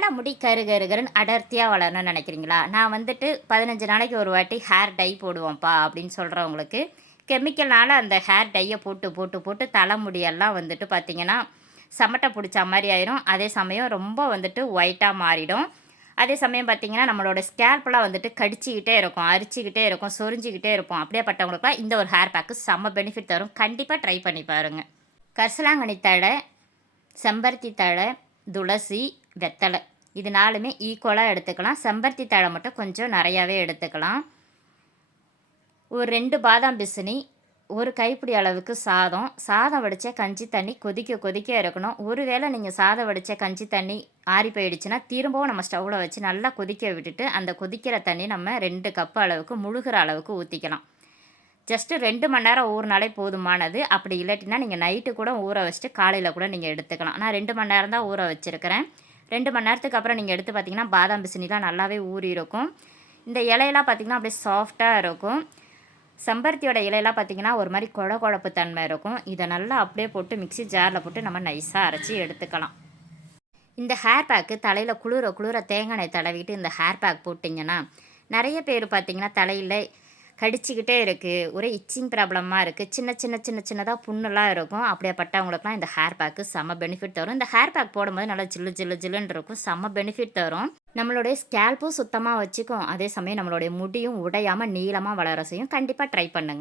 நல்லா முடி கரு கருகருன்னு அடர்த்தியாக வளரணும்னு நினைக்கிறீங்களா? நான் வந்துட்டு பதினஞ்சு நாளைக்கு ஒரு வாட்டி ஹேர் டை போடுவோம்ப்பா அப்படின்னு சொல்கிறவங்களுக்கு கெமிக்கல்னால் அந்த ஹேர் டையை போட்டு போட்டு போட்டு தலைமுடியெல்லாம் வந்துட்டு பார்த்திங்கன்னா சமட்டை பிடிச்ச மாதிரி ஆயிரும். அதே சமயம் ரொம்ப வந்துட்டு ஒயிட்டாக மாறிடும். அதே சமயம் பார்த்திங்கன்னா நம்மளோட ஸ்கேல்ப்லாம் வந்துட்டு கடிச்சிக்கிட்டே இருக்கும் அரிச்சிக்கிட்டே இருக்கும் சொரிஞ்சிக்கிட்டே இருக்கும். அப்படியேப்பட்டவங்களுக்குலாம் இந்த ஒரு ஹேர் பேக்கு செம்ம பெனிஃபிட் தரும். கண்டிப்பாக ட்ரை பண்ணி பாருங்கள் கரிசலாங்கண்ணி தழை செம்பருத்தி தழை துளசி வெத்தலை. இது நாலுமே ஈக்குவலாக எடுத்துக்கலாம். செம்பருத்தி தழை மட்டும் கொஞ்சம் நிறையாவே எடுத்துக்கலாம். ஒரு ரெண்டு பாதாம் பிசினி ஒரு கைப்பிடி அளவுக்கு சாதம். சாதம் வடித்த கஞ்சி தண்ணி கொதிக்க கொதிக்க இருக்கணும். ஒருவேளை நீங்கள் சாதம் வடித்த கஞ்சி தண்ணி ஆறி போயிடுச்சுன்னா திரும்பவும் நம்ம ஸ்டவ்வில் வச்சு நல்லா கொதிக்க விட்டுட்டு அந்த கொதிக்கிற தண்ணி நம்ம ரெண்டு கப்பு அளவுக்கு முழுகிற அளவுக்கு ஊற்றிக்கலாம் ஜஸ்ட்டு ரெண்டு மணி நேரம் ஊறினாலே போதுமானது. அப்படி இல்லாட்டினா நீங்கள் நைட்டு கூட ஊற வச்சுட்டு காலையில் கூட நீங்கள் எடுத்துக்கலாம். நான் ரெண்டு மணி நேரம் தான் ஊற வச்சுருக்கிறேன். ரெண்டு மணி நேரத்துக்கு அப்புறம் நீங்கள் எடுத்து பார்த்தீங்கன்னா பாதாம் பிசினிலாம் நல்லாவே ஊறி இருக்கும் இந்த இலையெல்லாம் பார்த்திங்கன்னா அப்படியே சாஃப்டாக இருக்கும். செம்பருத்தியோட இலையெல்லாம் பார்த்திங்கன்னா ஒரு மாதிரி குழ குழப்பு தன்மை இருக்கும். இதை நல்லா அப்படியே போட்டு மிக்ஸி ஜாரில் போட்டு நம்ம நைஸாக அரைச்சி எடுத்துக்கலாம். இந்த ஹேர் பேக்கு தலையில் குளிர குளிர தேங்காய் எண்ணெய் தடவிட்டு இந்த ஹேர் பேக் போட்டிங்கன்னா நிறைய பேர் பார்த்திங்கன்னா தலையில் கடிச்சிக்கிட்டே இருக்குது ஒரே இச்சிங் ப்ராப்ளமாக இருக்குது சின்ன சின்ன சின்ன சின்னதாக புண்ணுலாம் இருக்கும். அப்படியேப்பட்டவங்களுக்குலாம் இந்த ஹேர் பேக்கு செம்ம பெனிஃபிட் தரும். இந்த ஹேர் பேக் போடும்போது நல்லா ஜில்லு ஜில்லு ஜில்லுன்னு இருக்கும். செம்ம பெனிஃபிட் தரும். நம்மளுடைய ஸ்கேல்ப்பும் சுத்தமாக வச்சுக்கும். அதே சமயம் நம்மளுடைய முடியும் உடையாமல் நீளமாக வளர செய்யும். கண்டிப்பாக ட்ரை பண்ணுங்கள்